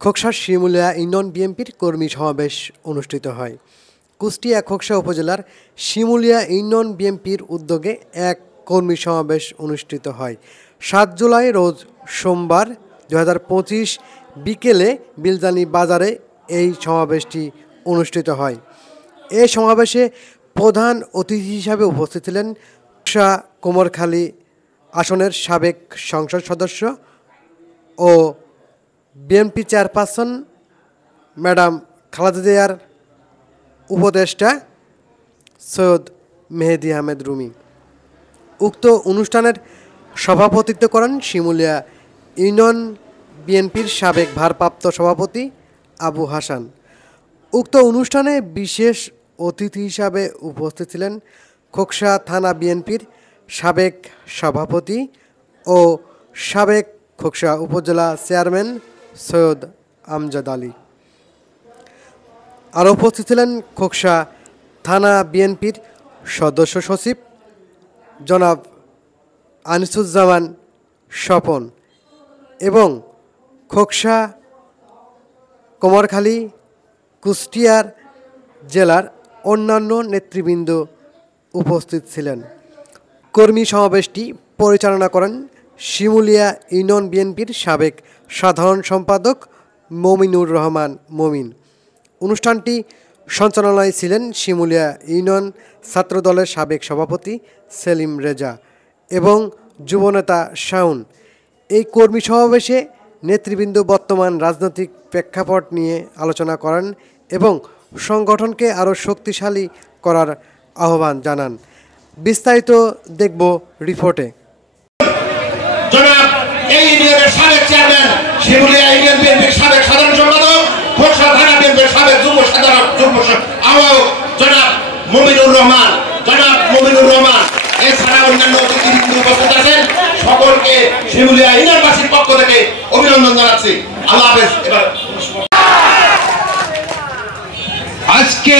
খোকসার Shimulia union বিএনপির কর্মী সমাবেশ অনুষ্ঠিত হয়। কুষ্টিয়া খোকসা উপজেলার শিমুলিয়া ইউনিয়ন বিএনপির উদ্যোগে এক কর্মী সমাবেশ অনুষ্ঠিত হয়। ৭ জুলাই রোজ সোমবার ২০২৫ বিকেলে বিলজানি বাজারে এই সমাবেশটি অনুষ্ঠিত হয়। এই সমাবেশে প্রধান অতিথি হিসাবে উপস্থিত ছিলেন খোকসা কোমরখালী আসনের সাবেক সংসদ সদস্য ও বিএনপি চেয়ারপারসন ম্যাডাম খালেদা জিয়ার উপদেষ্টা সৈয়দ মেহেদী আহমেদ রুমি। উক্ত অনুষ্ঠানের সভাপতিত্ব করেন শিমুলিয়া ইউনিয়ন বিএনপির সাবেক ভারপ্রাপ্ত সভাপতি আবু হাসান। উক্ত অনুষ্ঠানে বিশেষ অতিথি হিসাবে উপস্থিত ছিলেন খোকসা থানা বিএনপির সাবেক সভাপতি ও সাবেক খোকসা উপজেলা চেয়ারম্যান সৈয়দ আমজাদ আলী। আরও উপস্থিত ছিলেন খোকসা থানা বিএনপির সদস্য সচিব জনাব আনিসুজ্জামান স্বপন এবং খোকসা কোমরখালী কুষ্টিয়ার জেলার অন্যান্য নেতৃবৃন্দ উপস্থিত ছিলেন। কর্মী সমাবেশটি পরিচালনা করেন শিমুলিয়া ইউনিয়ন বিএনপির সাবেক সাধারণ সম্পাদক মমিনুর রহমান মমিন। অনুষ্ঠানটি সঞ্চালনায় ছিলেন শিমুলিয়া ইউনিয়ন ছাত্রদলের সাবেক সভাপতি সেলিম রেজা এবং যুবনেতা শাওন। এই কর্মী সমাবেশে নেতৃবৃন্দ বর্তমান রাজনৈতিক প্রেক্ষাপট নিয়ে আলোচনা করেন এবং সংগঠনকে আরও শক্তিশালী করার আহ্বান জানান। বিস্তারিত দেখব রিপোর্টে। এই ইউনিয়নের সাবেক চেয়ারম্যান, শিমুলিয়া ইউনিয়ন বিএনপির সাবেক সাধারণ সম্পাদক, খোকসা থানা বিএনপির সাবেক যুগ্ম আহ্বায়ক জনাব মমিনুর রহমান, এছাড়া অন্যান্য অতিথিবৃন্দ উপস্থিত আছেন। সকলকে শিমুলিয়া ইউনিয়নবাসীর পক্ষ থেকে অভিনন্দন জানাচ্ছি। আল্লাহ হাফেজ। এবার আজকে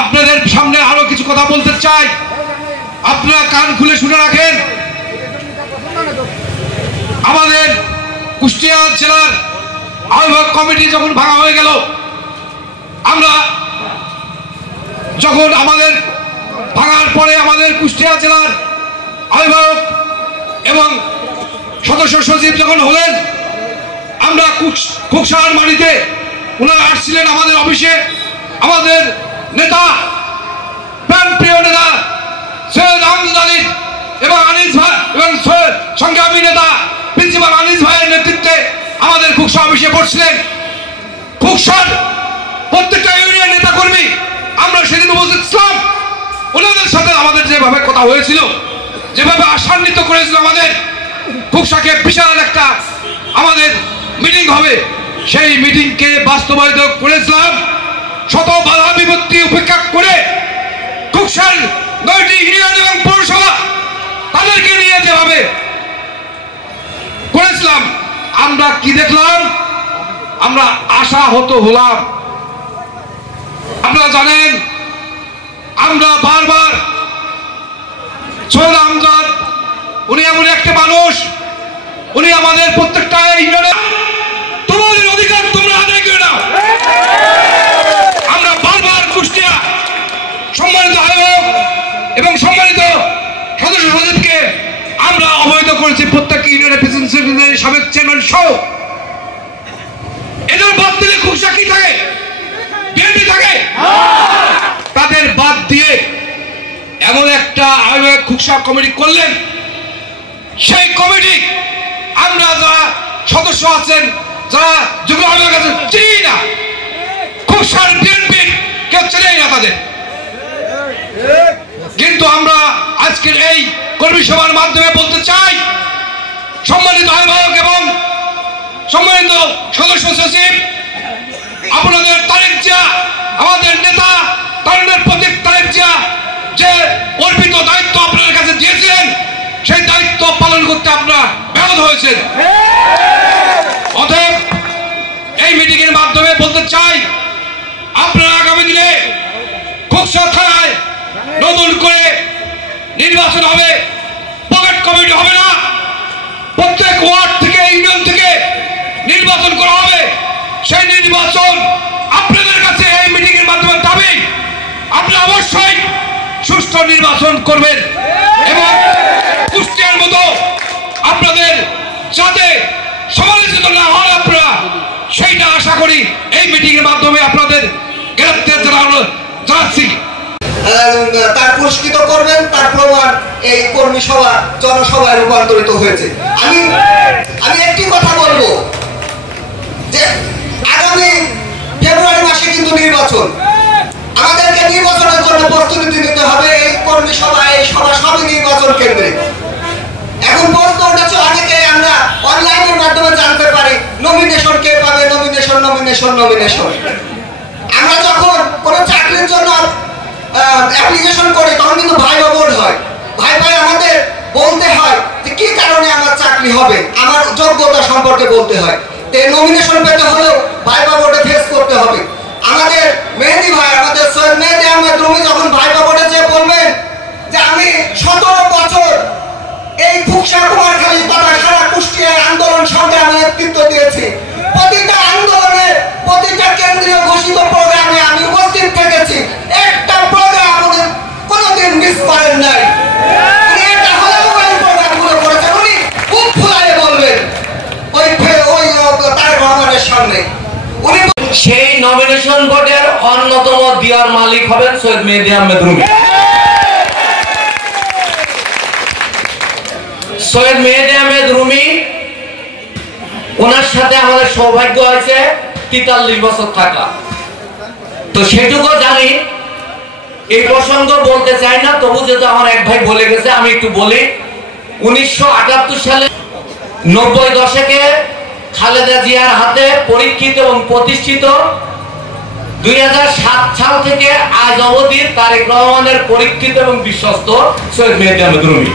আপনাদের সামনে আরো কিছু কথা বলতে চাই, আপনারা কান খুলে শুনে রাখেন। আমাদের কুষ্টিয়া জেলার আহ্বায়ক কমিটি যখন ভাঙা হয়ে গেল, আমরা যখন আমাদের ভাঙার পরে আমাদের কুষ্টিয়া জেলার আহ্বায়ক এবং সদস্য সচিব যখন হলেন, আমরা খোকসার মাটিতে ওনারা আসছিলেন আমাদের অফিসে। আমাদের নেতা, প্রিয় নেতা সৈয়দ আমজাদ আলী এবং আনিস ভাই এবং সংগ্রামী নেতা প্রিন্সিপাল আনিস ভাইয়ের নেতৃত্বে আমাদের খোকসা অফিসে পড়ছিলেন। খোকসার প্রত্যেকটা ইউনিয়ন নেতা কর্মী আমরা সেদিন উপস্থিত ছিলাম। ওনাদের সাথে আমাদের যেভাবে কথা হয়েছিল, যেভাবে আশান্বিত করেছিল আমাদের খোকসাকে বিশাল একটা আমাদের মিটিং হবে, সেই মিটিংকে বাস্তবায়িত করেছিলাম। শত বাধা বিপত্তি উপেক্ষা করে খোকসার 9টি ইউনিয়ন এবং পৌরসভা তাদেরকে নিয়ে যেভাবে করেছিলাম, আমরা কি দেখলাম? আমরা আশাহত হলাম। আপনারা জানেন, আমরা বারবার সৈয়দ আমজাদ উনি এমন একটা মানুষ, উনি আমাদের প্রত্যেকটা ইউনিয়নে তোমাদের অধিকার তোমরা আদায় করে নাও। আমরা বারবার কুষ্টিয়া সম্মানিত আহ্বায়ক এবং সম্মানিত সদস্য সচিবকে আমরা অবহিত করেছি, প্রত্যেক ইউনিয়নের প্রেসিডেন্ট সাবেক চেয়ারম্যান সহ। এদের বাদ দিলে খোকসা কি থাকে? বিএনপি থাকে। তাদের বাদ দিয়ে এমন একটা আহ্বায়ক খোকসা কমিটি করলেন, সেই কমিটি আমরা যারা সদস্য আছেন, যারা যুগ্ম আহ্বায়ক আছেন, চিনি না। খোকসার বিএনপির কেউ চেনেই না তাদের। কিন্তু আমরা আজকের এই কর্মী সভার মাধ্যমে বলতে চাই, সম্মানিত আহ্বায়ক এবং সম্মানিত সদস্য সচিব, আপনাদের তারেক জিয়া, আমাদের নেতা তারুণের প্রতীক তারেক জিয়া যে অর্পিত দায়িত্ব আপনাদের কাছে দিয়েছিলেন, সেই দায়িত্ব পালন করতে আপনারা ব্যাহত হয়েছেন। অতএব এই মিটিং এর মাধ্যমে বলতে চাই, আপনারা আগামী দিনে খোকসা থানায় নতুন করে নির্বাচন হবে, পকেট কমিটি হবে না। প্রত্যেক ওয়ার্ড থেকে, ইউনিয়ন থেকে নির্বাচন করা হবে। নির্বাচন আপনাদের কাছে এই মিটিং এর মাধ্যমে দাবি, আপনারা অবশ্যই সুষ্ঠু নির্বাচন করবেন এবং কুষ্টিয়ার মতো আপনাদের যাতে সমালোচিত না হয় আপনারা সেইটা আশা করি এই মিটিং এর মাধ্যমে আপনাদের গ্রেফতার জানাচ্ছি। তার পুরস্কৃত করবেন, তার প্রমাণ এই কর্মী সভা জনসভায় রূপান্তরিত হয়েছে। আমি একটি কথা বলবো যে আগামী ফেব্রুয়ারি মাসে কিন্তু নির্বাচন, আমাদেরকে নির্বাচনের জন্য প্রস্তুতি নিতে হবে। এই কর্মী সভা, এই সভা সবই নির্বাচন কেন্দ্রিক। এখন প্রশ্ন উঠেছে, অনেকে আমরা অনলাইনের মাধ্যমে জানতে পারি নমিনেশন কে পাবে, নমিনেশন। আমরা যখন কোনো চাকরির জন্য অ্যাপ্লিকেশন করি তখন কিন্তু ভাইবা বোর্ড হয়। ভাই আমাদের বলতে হয় যে কি কারণে আমার চাকরি হবে, আমার যোগ্যতা সম্পর্কে বলতে হয়। এই নমিনেশন পেতে হলেও ভাইবা বোর্ডে ফেস করতে হবে। আমাদের মেহেদি ভাই, আমাদের সৈয়দ মেহেদি আহমেদ রুমি যখন ভাইবা বোর্ডে যেয়ে বলবেন যে আমি 17 বছর এই ফুকসা কুমারখালী তথা সারা কুষ্টিয়ার আন্দোলন সংগ্রামে নেতৃত্ব দিয়েছি, প্রতিটা আন্দোলনে প্রতিটা কেন্দ্রীয় ঘোষিত প্রোগ্রামে আমি উপস্থিত থেকেছি, একটা প্রোগ্রাম উনি কোনোদিন মিস করেন নাই। উনি এটা হলেও ওই প্রোগ্রামগুলো করেছেন, উনি খুব ফুলাইয়ে বলবেন ওই তারেক রহমানের সামনে। উনি সেই নমিনেশন বোর্ডের অন্যতম দিওয়ার মালিক হবেন সৈয়দ মেহেদি আহমেদ রুমি। সৈয়দ মেহেদি আহমেদ রুমি, ওনার সাথে আমাদের সৌভাগ্য হয়েছে 43 বছর থাকা, তো সেটুকু জানি। এই প্রসঙ্গ বলতে চাই না, তবু যেহেতু আমার এক ভাই বলে গেছে আমি একটু বলি। 1978 সালে 90 দশকে খালেদা জিয়ার হাতে পরীক্ষিত এবং প্রতিষ্ঠিত, 2007 সাল থেকে আজ অবধি তারেক রহমানের পরীক্ষিত এবং বিশ্বস্ত সৈয়দ মেহেদি আহমেদ রুমি।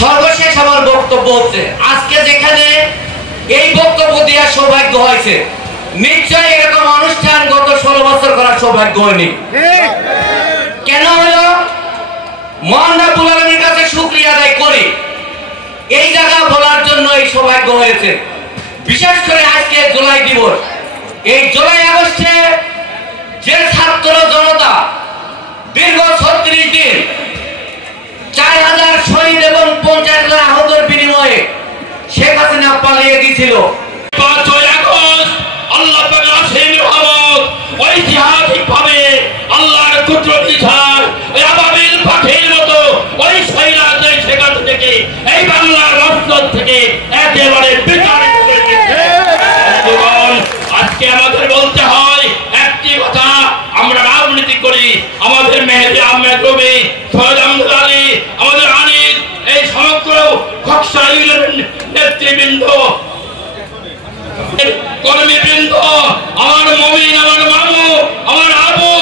সর্বশেষ আমার বক্তব্য হচ্ছে, আজকে যেখানে এই বক্তব্য দেওয়ার সৌভাগ্য হয়েছে, নিশ্চয়ই এরকম অনুষ্ঠান গত 16 বছর করার সৌভাগ্য হয়নি। কেন হলো? মহান রব্বুল আলামিনের কাছে শুকরিয়া আদায় করি, এই জায়গা বলার জন্য এই সৌভাগ্য হয়েছে। বিশেষ করে আজকে জুলাই দিবস, এই জুলাই আগস্টে যে ছাত্র জনতা দীর্ঘ 36 দিন 4000 শহীদ এবং 50,000 আহতের বিনিময়ে শেখ হাসিনা পালিয়ে গিয়েছিল। 5ই আগস্ট আল্লাহ পাকের অসীম রহমত, ঐতিহাসিকভাবে আল্লাহর কুদরতি ঝড় ওই আবাবিল পাখির মতো ওই শহীদদের সেখান থেকে এই বাংলার রক্ত থেকে একেবারে বিতাড়িত করে দিয়েছে। আজকে আমাদের বলতে হয় একটি কথা, আমরা রাজনীতি করি, আমাদের মেহেদি আহমেদ রুমি, সৈয়দ আহমদ আলী, আমাদের আনিস, এই সমগ্র খোকসা ইউনিয়নের নেতৃবৃন্দ, কর্মীবৃন্দ, আমার মমিন, আমার মামু, আমার আবু,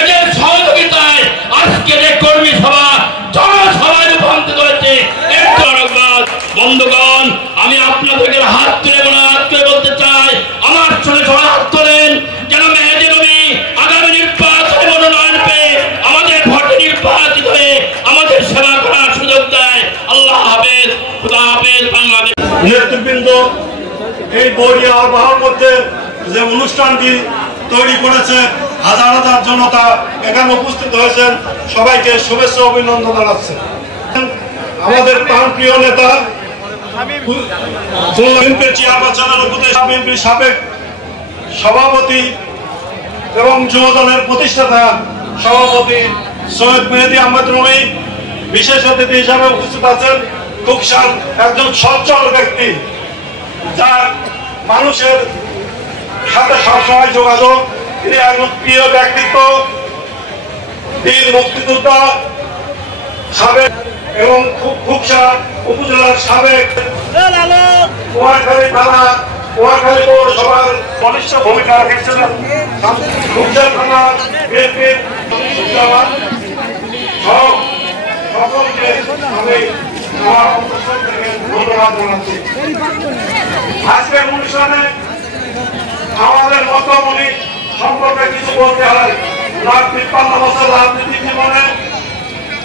এদের সহযোগিতায় আজকে যে কর্মী সভা জনসভায় রূপান্তরিত হয়েছে। বন্ধুগণ, আমি আপনাদেরকে হাত তুলে বলতে চাই, আমার সঙ্গে সবাই হাত তোলেন যেন মেহেদি রুমি আগামী নির্বাচনে মনোনয়ন পেয়ে আমাদের ভোটে নির্বাচিত হয়ে আমাদের সেবা করার সুযোগ দেয়। আল্লাহ হাফেজ, খুদা হাফেজ, বাংলাদেশ। নেতৃবৃন্দ এই বৈরী আবহাওয়ার মধ্যে যে অনুষ্ঠানটি তৈরি করেছে, হাজার হাজার জনতা এখানে উপস্থিত হয়েছেন, সবাইকে শুভেচ্ছা অভিনন্দন জানাচ্ছি। আমাদের প্রাণপ্রিয় নেতা বিএনপির চেয়ারপারসনের উপদেষ্টা, বিএনপির সাবেক সভাপতি এবং যুবদলের প্রতিষ্ঠাতা সভাপতি সৈয়দ মেহেদি আহমেদ রুমি বিশেষ অতিথি হিসাবে উপস্থিত আছেন। কুকসার একজন সচ্ছল ব্যক্তি, যার মানুষের সাথে সবসময় যোগাযোগ। তিনি একজন প্রিয় ব্যক্তিত্ব, বীর মুক্তিযোদ্ধা, সাবেক এবং কুকসা উপজেলার সাবেক কুমারখালী থানা, কুমারখালী পৌরসভার বলিষ্ঠ ভূমিকা রেখেছিলেন। কুকসা থানা বিএনপির সকলকে আমি আমার অন্তঃস্থল থেকে ধন্যবাদ জানাচ্ছি। আজকের অনুষ্ঠানে আমাদের মতমনি সম্পর্কে কিছু বলতে হয়। 53 বছর রাজনীতিক জীবনে,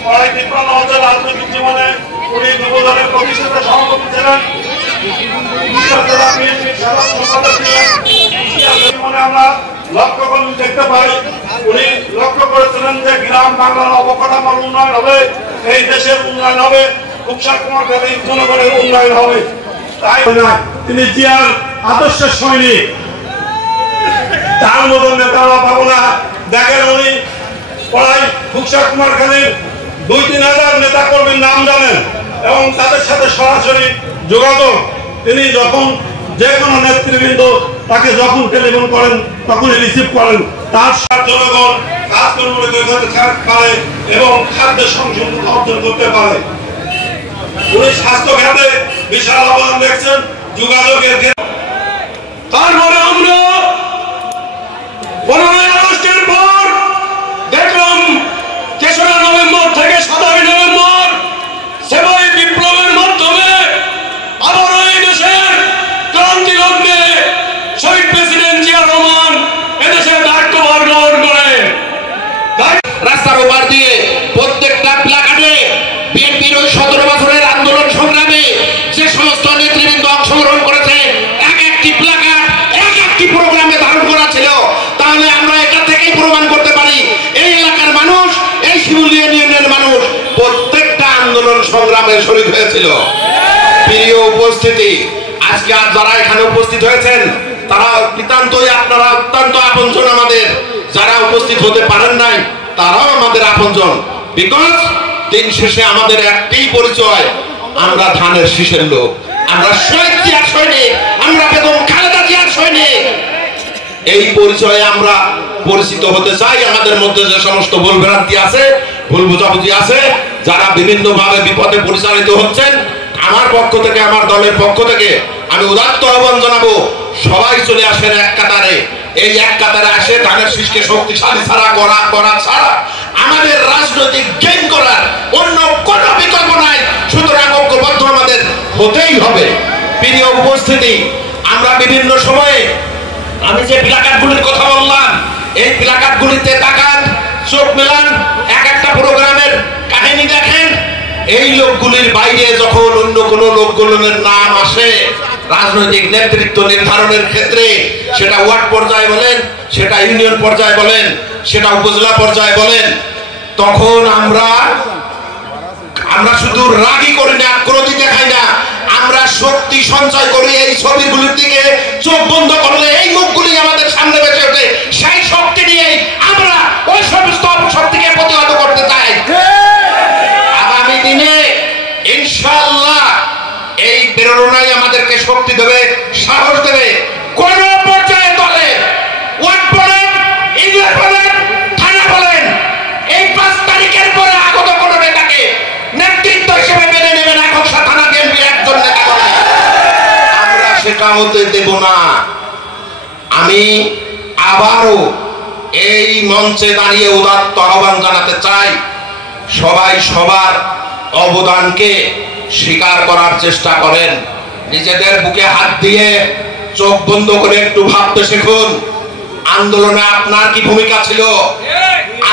53 বছর রাজনৈতিক জীবনে উনি যুবদলের প্রতিষ্ঠাতা সভাপতি ছিলেন, জেলা বিএনপির সাধারণ সম্পাদক ছিলেন, আমরা লক্ষ্য করলে দেখতে পাই, উনি লক্ষ্য করেছিলেন যে গ্রাম বাংলার অবকাঠামোর উন্নয়ন হবে, এই দেশের উন্নয়ন হবে, কুকসার কুমারখালী জনগণের উন্নয়ন হবে। তাই তিনি জিয়ার আদর্শের সৈনিক, তার মতন নেতারা পাবো না। দেখেন উনি পড়াই কুকসার কুমারখালীর 2-3 হাজার নেতা কর্মীর নাম জানেন এবং তাদের সাথে সরাসরি যোগাযোগ। তিনি যখন যে কোনো নেতৃবৃন্দ তাকে যখন টেলিফোন করেন তখনই রিসিভ করেন। তার জনগণ কাজকর্ম থাকতে পারে এবং খাদ্যের সংশোধন অর্জন করতে পারে। উনি স্বাস্থ্য খাতে বিশাল অবদান রেখেছেন, যোগাযোগের ক্ষেত্রে। তারপরে আমরা 15ই আগস্টের পর দেখলাম 3রা নভেম্বর থেকে 7ই নভেম্বর সেবাই বিপ্লবের মাধ্যমে আবার এই দেশের ক্রান্তি লগ্নে শহীদ প্রেসিডেন্ট জিয়া রহমান এদেশের দায়িত্বভার গ্রহণ করেন। রাস্তার ওপার দিয়ে প্রত্যেকটা প্লাকার্ডে বিএনপির ওই 17 বছরের আন্দোলন সংগ্রামে যে সমস্ত নেতৃবৃন্দ অংশগ্রহণ করেছে, এক একটি প্লাকার্ড এক একটি প্রোগ্রামে ধারণ করা ছিল। তাহলে আমরা এটা থেকেই প্রমাণ করতে পারি এই এলাকার মানুষ, এই শিমুলিয়া ইউনিয়নের মানুষ প্রত্যেকটা আন্দোলন সংগ্রামে শরীক হয়েছিল। প্রিয় উপস্থিতি, আজকে আর যারা এখানে উপস্থিত হয়েছেন তারা নিতান্তই আপনারা অত্যন্ত আপনজন আমাদের। যারা উপস্থিত হতে পারেন নাই তারাও আমাদের আপনজন। বিকজ দিন শেষে আমাদের একটাই পরিচয়, আমরা ধানের শীষের লোক, আমরা শহীদ জিয়ার সৈনিক, আমরা বেগম খালেদা জিয়ার সৈনিক। এই পরিচয়ে আমরা পরিচিত হতে চাই। আমাদের মধ্যে যে সমস্ত ভুলভ্রান্তি আছে, ভুল বোঝাবুঝি আছে, যারা বিভিন্ন ভাবে বিপদে পরিচালিত হচ্ছেন, আমার পক্ষ থেকে, আমার দলের পক্ষ থেকে আমি উদাত্ত আহ্বান জানাবো, সবাই চলে আসেন এক কাতারে। এই এক কাতারে আসে ধানের শীষকে শক্তিশালী ছাড়া করা ছাড়া আমাদের রাজনৈতিক গেম করার অন্য কোন বিকল্প নাই। সুতরাং ঐক্যবদ্ধ আমাদের হতেই হবে। প্রিয় উপস্থিতি, আমরা বিভিন্ন সময়ে আমি যে প্লাকার্ডগুলির কথা বললাম, এই প্লাকার্ডগুলিতে তাকান, চোখ মেলান, এক একটা প্রোগ্রামের কাহিনী দেখেন। এই লোকগুলির বাইরে যখন অন্য কোন লোকগুলোর নাম আসে রাজনৈতিক নেতৃত্ব নির্ধারণের ক্ষেত্রে, সেটা ওয়ার্ড পর্যায়ে বলেন, সেটা ইউনিয়ন পর্যায়ে বলেন, সেটা উপজেলা পর্যায়ে বলেন, তখন আমরা শুধু রাগই করি না, ক্রোধই দেখাই না, আমরা শক্তি সঞ্চয় করি। এই ছবিগুলির দিকে চোখ বন্ধ করলে এই মুখগুলি আমাদের সামনে ভেসে ওঠে। সেই শক্তি নিয়ে আমরা ওই সমস্ত অপশক্তিকে প্রতিহত করতে চাই। আগামী দিনে ইনশাআল্লাহ এই প্রেরণাই আমাদেরকে শক্তি দেবে, সাহস দেবে। কোন পর্যায়ে দলে ওয়ার্ড বলেন, ইউনিয়ন বলেন, থানা বলেন, এই 5 তারিখের পরে আগত কোন নেতাকে নেতৃত্ব হিসেবে মেনে নেবে না। খোকসা থানা বিএনপির একজন নেতা বলে আমরা সেটা হতে দেব না। আমি আবারও এই মঞ্চে দাঁড়িয়ে উদাত্ত আহ্বান জানাতে চাই, সবাই সবার অবদানকে স্বীকার করার চেষ্টা করেন। নিজেদের বুকে হাত দিয়ে চোখ বন্ধ করে একটু ভাবতে শিখুন, আন্দোলনে আপনার কি ভূমিকা ছিল?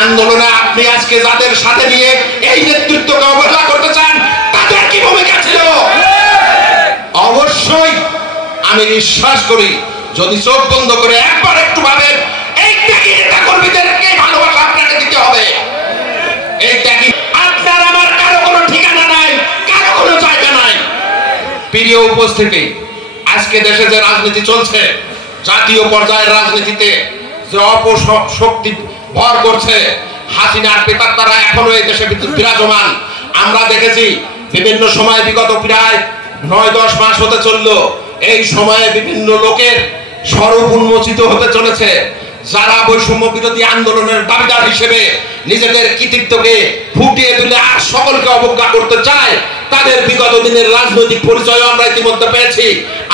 আন্দোলনে আপনি আজকে যাদের সাথে নিয়ে এই নেতৃত্বকে অবহেলা করতে চান, তাদের কি ভূমিকা ছিল? অবশ্যই আমি বিশ্বাস করি, যদি চোখ বন্ধ করে একবার একটু ভাবেন, এই ত্যাগী নেতা কর্মীদেরকে ভালোবাসা আপনাকে দিতে হবে। এই ত্যাগী আপনার আমার কারো কোনো ঠিকানা নাই, কারো কোনো জায়গা নাই। প্রিয় উপস্থিতি, আজকে দেশে যে রাজনীতি চলছে, জাতীয় পর্যায়ের রাজনীতিতে যে অপশক্তি ভর করছে, হাসিনার প্রেতাত্মারা এখনো এই দেশে বিরাজমান। আমরা দেখেছি বিভিন্ন সময়, বিগত প্রায় 9-10 মাস হতে চললো, এই সময়ে বিভিন্ন লোকের স্বরূপ উন্মোচিত হতে চলেছে, যারা বৈষম্য বিরোধী আন্দোলনের দাবিদার হিসেবে নিজেদের কৃতিত্বকে ফুটিয়ে তুলে আর সকলকে অবজ্ঞা করতে চায়। তাদের বিগত দিনের রাজনৈতিক পরিচয় আমরা ইতিমধ্যে পেয়েছি।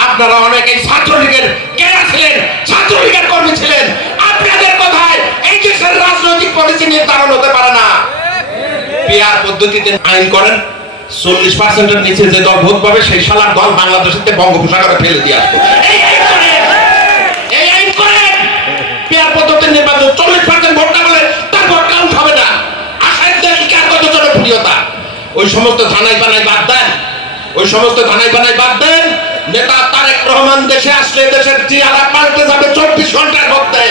আপনারা অনেকেই ছাত্রলীগের কেনা ছিলেন, ছাত্রলীগের কর্মী ছিলেন। আপনাদের কথায় এই দেশের রাজনৈতিক পলিসি নির্ধারণ হতে পারে না। পিআর পদ্ধতিতে আইন করেন, 40%-এর নিচে যে দল ভোট পাবে সেই শালার দল বাংলাদেশে বঙ্গোপসাগরে ফেলে দিয়ে আসবে। এই আইন করেন। পিআর পদ্ধতির নির্বাচন 40% ভোট না হলে তার ভোট কাউন্ট হবে না। আশায় দেখি কার কত জনপ্রিয়তা। ওই সমস্ত ধানাই বানাই বাদ দেন, ওই সমস্ত ধানাই বানাই বাদ দেন। নেতা তারেক রহমান দেশে আসলে দেশের চেহারা পাল্টে যাবে 24 ঘন্টার মধ্যে।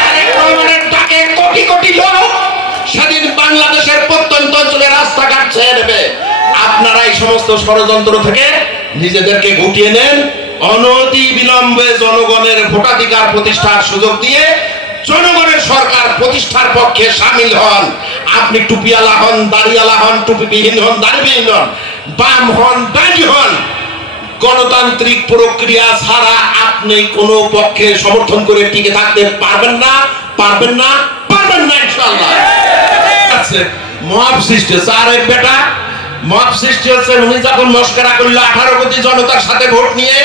তারেক রহমানের ডাকে কোটি কোটি লোক সেদিন বাংলাদেশের প্রত্যন্ত অঞ্চলে রাস্তাঘাট ছেড়ে দেবে। আপনারা এই সমস্ত ষড়যন্ত্র থেকে নিজেদেরকে গুটিয়ে নেন, অনতি বিলম্বে জনগণের ভোটাধিকার প্রতিষ্ঠার সুযোগ দিয়ে জনগণের সরকার প্রতিষ্ঠার পক্ষে সামিল হন। আপনি টুপিওয়ালা হন, দাড়িওয়ালা হন, টুপিবিহীন হন, দাড়িবিহীন হন, বাম হন, বাজি হন, গণতান্ত্রিক প্রক্রিয়া ছাড়া আপনি কোনো পক্ষে সমর্থন করে টিকে থাকতে পারবেন না, পারবেন না, পারবেন না ইনশাআল্লাহ। মব সৃষ্টি হচ্ছে, আর এক বেটা মব সৃষ্টি হচ্ছে। উনি যখন মস্করা করলো 18 কোটি জনতার সাথে ভোট নিয়ে,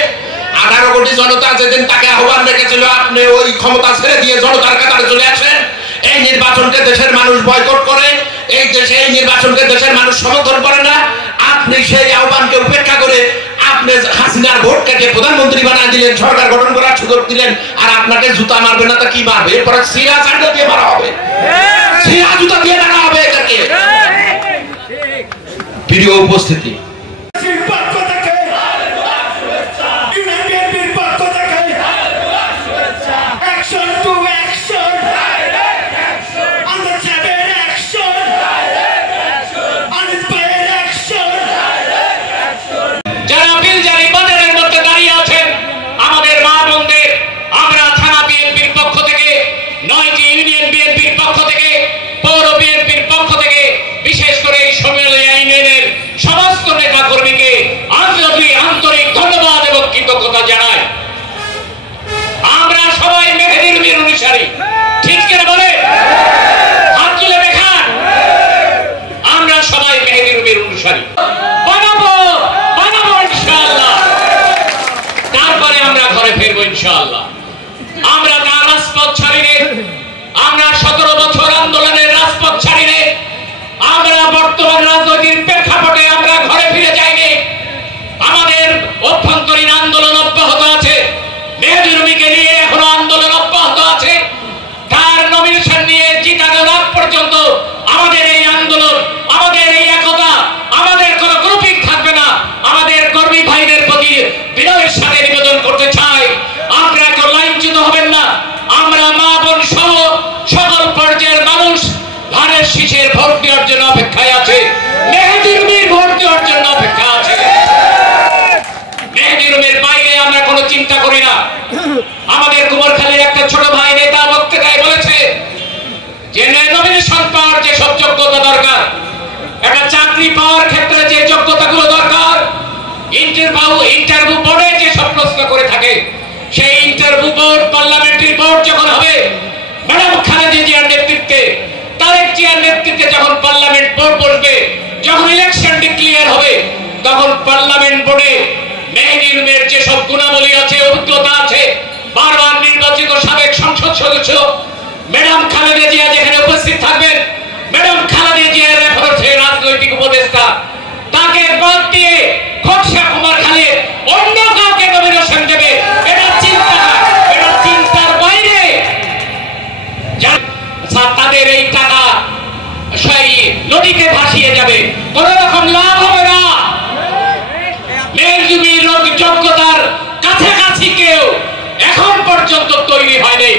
18 কোটি জনতা যেদিন তাকে আহ্বান রেখেছিল আপনি ওই ক্ষমতা ছেড়ে দিয়ে জনতার কাতারে চলে আসেন, এই নির্বাচনকে দেশের মানুষ বয়কট করে, এই দেশে এই নির্বাচনকে দেশের মানুষ সমর্থন করে না, আপনি সেই আহ্বানকে উপেক্ষা করে আপনি হাসিনার ভোট কেটে প্রধানমন্ত্রী বানিয়ে দিলেন, সরকার গঠন করার সুযোগ দিলেন, আর আপনাকে জুতা মারবে না তা কি মারবে? এরপরে সিরা চাঁদা দিয়ে মারা হবে, সিরা জুতা দিয়ে মারা হবে এটাকে। প্রিয় উপস্থিতি, ঠিক কিনা বলে? হাত তুলে দেখান। আমরা সবাই মেহেদী রুমির অনুসারী, বানাবো বানাবো ইনশাআল্লাহ। তারপরে আমরা ঘরে ফিরবো ইনশাআল্লাহ। আমরা তার রাজপথ ছাড়িনি, আমরা 17 বছর আন্দোলনের রাজপথ ছাড়িনি, আমরা বর্তমান রাজনৈতিক প্রেক্ষাপটে আমরা ঘরে ফিরে যাইনি। আমাদের অভ্যন্তরীণ আন্দোলন অব্যাহত আছে, মেহেদী রুমিকে নিয়ে এখনো আন্দোলন অব্যাহত আছে। তার নমিনেশন নিয়ে জিতানোর আগ পর্যন্ত আমাদের এই আন্দোলন, আমাদের এই একতা, আমাদের কোনো গ্রুপিং থাকবে না। আমাদের কর্মী ভাইদের প্রতি বিনয়ের সাথে নিবেদন করতে চাই, আপনারা কেউ লাইনচ্যুত হবেন না। আমরা মা বোন সহ সকল পর্যায়ের মানুষ ধানের শীষের ভোট দেওয়ার জন্য অপেক্ষায় আছে, মেহেদী রুমির ভোট দেওয়ার জন্য অপেক্ষা আছে। মেহেদী রুমির বাইরে আমরা কোনো চিন্তা করি না। আমাদের কুমারখালীর একটা ছোট ভাই নেতা বক্তৃতায় বলেছে যে নমিনেশন পাওয়ার যে সব যোগ্যতা দরকার, একটা চাকরি পাওয়ার ক্ষেত্রে যে যোগ্যতাগুলো দরকার, ইন্টারভিউ বোর্ডে যে সব প্রশ্ন করে থাকে, সেই ইন্টারভিউ বোর্ড পার্লামেন্টারি বোর্ড যখন হবে ম্যাডাম খালেদা জিয়ার নেতৃত্বে, তারেক জিয়ার নেতৃত্বে যখন পার্লামেন্ট বোর্ড বসবে, যখন ইলেকশন ডিক্লেয়ার হবে, তখন পার্লামেন্ট বোর্ডে মেহেদী রুমির যে সব গুণাবলী আছে, অভিজ্ঞতা আছে, বারবার নির্বাচিত সাবেক সংসদ সদস্য ম্যাডাম খালেদা জিয়া যেখানে উপস্থিত থাকবেন, ম্যাডাম খালেদা জিয়ার রেফারেন্সে রাজনৈতিক উপদেষ্টা, তাকে বাদ দিয়ে খোকসা কুমারখালীর অন্য কাউকে নমিনেশন দেবে, এটা চিন্তার বাইরে। তাদের এই টাকা সেই নদীতে ভাসিয়ে যাবে, কোন রকম লাভ হবে না। মেহেদী রুমির যোগ্যতার কাছাকাছি কেউ এখন পর্যন্ত তৈরি হয়নি।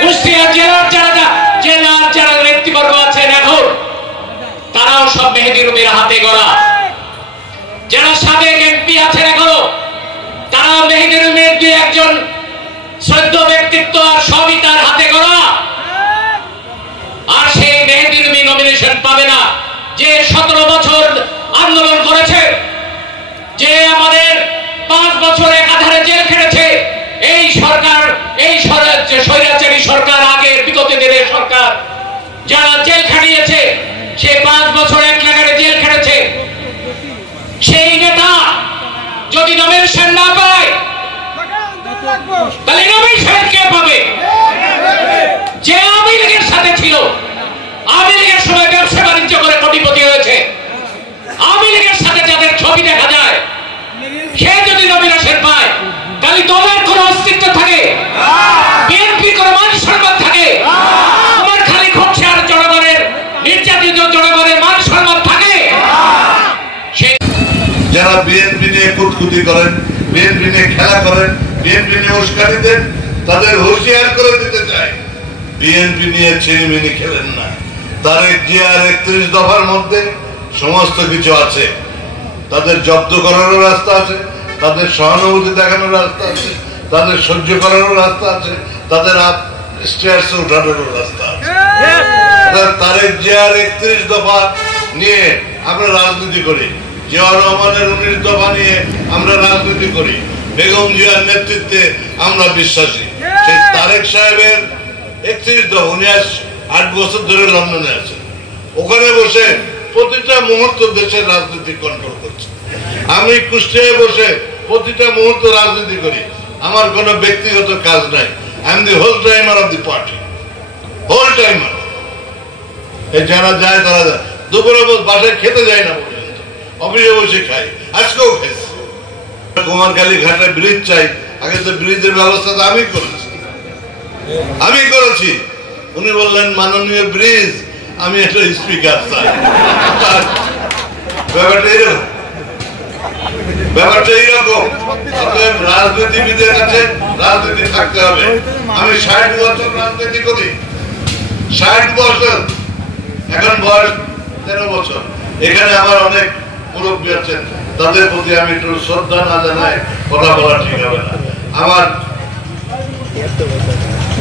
কুষ্টিয়া জেলার যারা নেতৃবর্গ আছেন এখন, তারাও সব মেহেদী রুমির হাতে গড়া। যারা সাবেক এমপি আছেন এখনো, তারা মেহেদী রুমির 2-1 শ্রদ্ধ ব্যক্তিত্ব আর সবই তার হাতে গড়া। আর সেই মেহেদী রুমি নমিনেশন পাবে না, যে 17 বছর আন্দোলন করেছে, যে আমাদের 5 বছর একাধারে জেল খেটেছে। এই সরকার, এই স্বৈরাচারী সরকার, আগে বিগত দিনের সরকার যারা জেল খাটিয়েছে, সে 5 বছর এক লাগারে জেল খেটেছে। সেই নেতা যদি নমিনেশন না পায়, তাহলে নমিনেশন কে পাবে? যে আওয়ামী লীগের সাথে ছিল, আওয়ামী লীগের সময় ব্যবসা বাণিজ্য করে কোটিপতি হয়েছে, আওয়ামী লীগের সাথে যাদের ছবি দেখা যায়, সে যদি নমিনেশন পায়, তাহলে দলের কোন অস্তিত্ব থাকে, বিএনপির কোন মান সম্মান থাকে, আমার খালি খোকসার জনগণের, নির্যাতিত জনগণের মান সম্মান থাকে? যারা বিএনপি নিয়ে কুটকুটি করেন, বিএনপি নিয়ে খেলা করেন, বিএনপি নিয়ে উস্কানি দেন, তাদের হুঁশিয়ার করে দিতে চাই, বিএনপি নিয়ে ছিনিমিনি খেলেন না। তারেক জিয়ার 31 দফার মধ্যে সমস্ত কিছু আছে। তাদের জব্দ করারও রাস্তা আছে, তাদের সহানুভূতি দেখানোর রাস্তা আছে, তাদের সহ্য করারও রাস্তা আছে, তাদের স্টেয়ার্স উঠানোরও রাস্তা আছে। তারেক জিয়ার 31 দফা নিয়ে আমরা রাজনীতি করি, জিয়াউর রহমানের 19 দফা নিয়ে আমরা রাজনীতি করি, বেগম জিয়ার নেতৃত্বে আমরা বিশ্বাসী। সেই তারেক সাহেবের 31 দফা, উনি 8 বছর ধরে লন্ডনে আছেন, ওখানে বসে প্রতিটা মুহূর্ত দেশের রাজনীতি কন্ট্রোল করছে। আমি কুষ্টিয়ায় বসে প্রতিটা মুহূর্ত রাজনীতি করি, আমার কোনো ব্যক্তিগত কাজ নাই। I am the whole timer of the party, whole timer. এই যারা যায় তারা যায়, দুপুরে বাসায় খেতে যায় না পর্যন্ত, অফিসে বসে খাই, আজকেও খাইছি। কুমারখালী ঘাটে ব্রিজ চাই, আগে তো ব্রিজের ব্যবস্থা তো আমি করেছি। উনি বললেন মাননীয় ব্রিজ, আমি একটা স্পিকার চাই। ব্যাপারটা এইরকম। রাজনীতিবিদের কাছে রাজনীতি থাকতে হবে। আমি 60 বছর রাজনীতি করি, 60 বছর, এখন বয়স 13 বছর। এখানে আমার অনেক মুরব্বী আছেন, তাদের প্রতি আমি একটু শ্রদ্ধা না জানাই কথা বলা ঠিক হবে না। আমার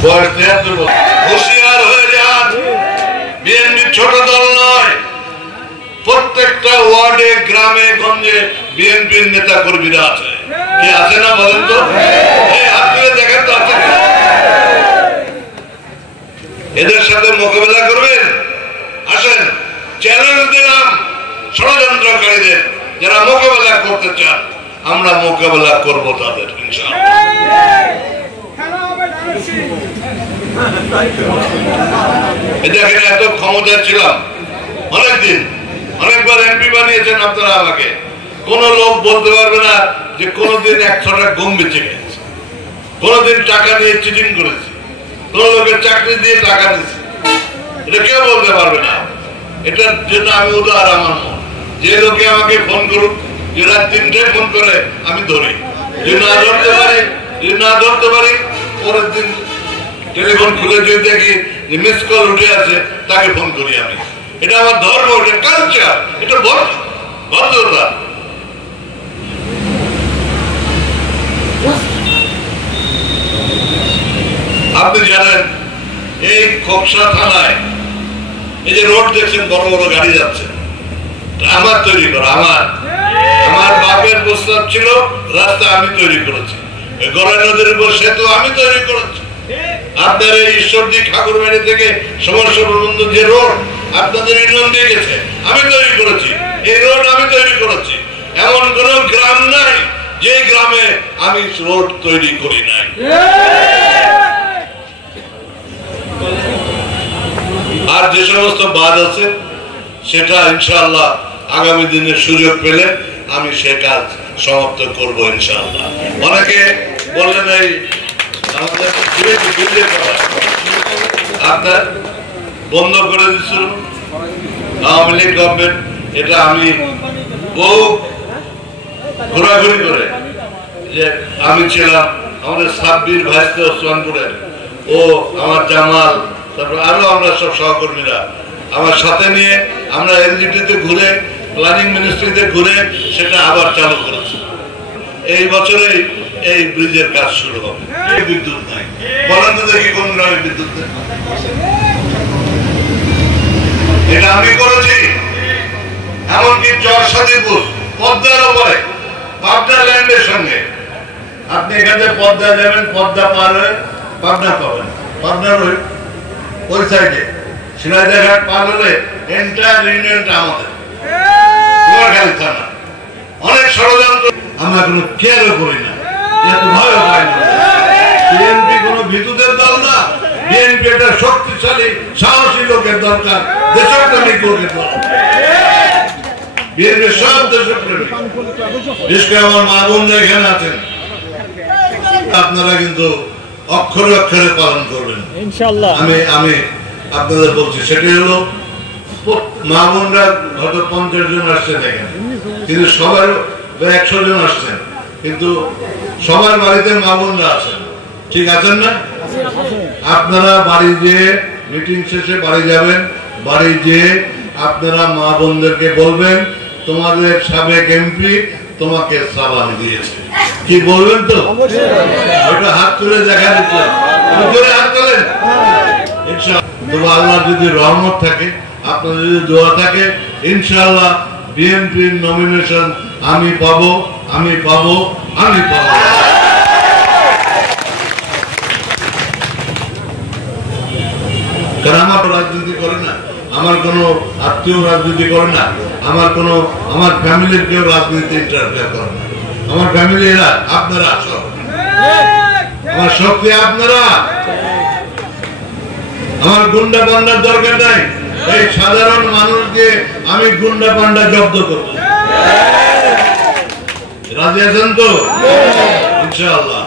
বয়স 73 বছর। হুঁশিয়ার হয়ে যান, বিএনপি ছোট দল নয়। প্রত্যেকটা ওয়ার্ডে, গ্রামে গঞ্জে বিএনপির নেতা কর্মীরা আছে। কি আছে না বলেন তো? আপনি দেখেন তো আছে। এদের সাথে মোকাবেলা করবেন। আসেন, চ্যালেঞ্জ দিলাম ষড়যন্ত্রকারীদের, যারা মোকাবেলা করতে চান, আমরা মোকাবেলা করবো তাদের ইনশাআল্লাহ। দেখেন, এত ক্ষমতা ছিলাম অনেকদিন, অনেকবার এমপি বানিয়েছেন আপনারা আমাকে। কোন লোক বলতে পারবে না যে কোনদিন 100 টাকা গম বেঁচে গেছে, কোনদিন টাকা নিয়ে চিটিং করেছি, কোন লোকের চাকরি দিয়ে টাকা দিয়েছি, এটা কেউ বলতে পারবে না। এটার জন্য আমি উদার আমার মন। যে লোকে আমাকে ফোন করুক, যে রাত 3টায় ফোন করে আমি ধরি, যদি না ধরতে পারি পরের দিন টেলিফোন খুলে যদি দেখি যে মিস কল উঠে আছে, তাকে ফোন করি আমি। এটা আমার ধর্ম, এটা কালচার, এটা ভদ্রতা। আপনি জানেন এই খোকসা থানায় এই যে রোড দেখছেন, বড় বড় গাড়ি যাচ্ছে, আমার তৈরি করা। আমার বাপের প্রস্তাব ছিল, রাস্তা আমি তৈরি করেছি। গড়াই নদীর উপর সেতু আমি তৈরি করেছি। আপনার এই ঈশ্বরদী ঠাকুরবাড়ি থেকে সমস্যা পর্যন্ত যে রোড আপনাদের ইউনিয়ন দিয়ে গেছে, আমি তৈরি করেছি। এই রোড আমি তৈরি করেছি। এমন কোন গ্রাম নাই যে গ্রামে আমি রোড তৈরি করি নাই। আর যে সমস্ত বাদ আছে, সেটা ইনশাআল্লাহ আগামী দিনে সুযোগ পেলে আমি সে কাজ সমাপ্ত করবো ইনশাআল্লাহ। অনেকে বললেন এই আপনার বন্ধ করে দিচ্ছিল আওয়ামী লীগ গভর্নমেন্ট। এটা আমি বহু ঘোরাঘুরি করে, যে আমি ছিলাম, আমাদের সাব্বির ভাইস্তে ওসমানপুরের, ও আমার জামাল, তারপর আরো আমরা সব সহকর্মীরা আমার সাথে নিয়ে আমরা এলজিটিতে ঘুরে, প্ল্যানিং মিনিস্ট্রিতে ঘুরে সেটা আবার চালু করেছি। এই বছরেই এই ব্রিজের কাজ শুরু হবে। বিদ্যুৎ নাই, বলেন তো দেখি কোন গ্রামে বিদ্যুৎ নেই? এটা আমি করেছি। এমনকি চরসাদিপুর পদ্মার উপরে, পাবনা ল্যান্ডের সঙ্গে, আপনি এখানে পদ্মা যাবেন, পদ্মা পার হয়ে পাবনা পাবেন, পাবনার ওই সাইডে সিরাজঘাট পার হলে এন্টায়ার ইউনিয়নটা আমাদের, কুমারখালী থানা। অনেক ষড়যন্ত্র আমরা কোনো কেয়ারও করি না, ভয়ও পাই না। বিএনপি কোনো ভিতুদের দল না, বিএনপি একটা শক্তিশালী সাহসী লোকের দরকার, দেশপ্রেমিক লোকের দরকার। বিএনপি সব দেশপ্রেমিক। বিশেষ করে আমার মা বোনরা এখানে আছেন, আপনারা কিন্তু অক্ষরে অক্ষরে পালন করবেন ইনশাআল্লাহ। আমি আপনাদের বলছি, সেটাই হলো মা বোনরা হয়তো 50 জন আসছেন এখানে, কিন্তু সবাই 100 জন আসছেন, কিন্তু সবার বাড়িতে মা বোনরা আছেন, ঠিক আছেন না? আপনারা বাড়ি যেয়ে মিটিং শেষে বাড়ি যাবেন, বাড়ি যেয়ে আপনারা মা বোনদেরকে বলবেন তোমাদের সাবেক এমপি তোমাকে সালাম দিয়েছে, কি বলবেন তো? ওটা হাত তুলে দেখা দিচ্ছে, হাত তোলেন। তবে আল্লাহ যদি রহমত থাকে, আপনার যদি দোয়া থাকে, ইনশাআল্লাহ বিএনপির নমিনেশন আমি পাবো, আমি পাবো, আমি পাবো। কারণ আমার রাজনীতি করে না, আমার কোনো আত্মীয় রাজনীতি করে না, আমার ফ্যামিলির কেউ রাজনীতি ইন্টারফেয়ার করে না। আমার ফ্যামিলি এরা, আপনারা সব, আমার শক্তি আপনারা। আমার গুন্ডা পান্ডার দরকার নাই, এই সাধারণ মানুষকে আমি গুন্ডা পান্ডা জব্দ করব। রাজি আছেন তো? ইনশাআল্লাহ।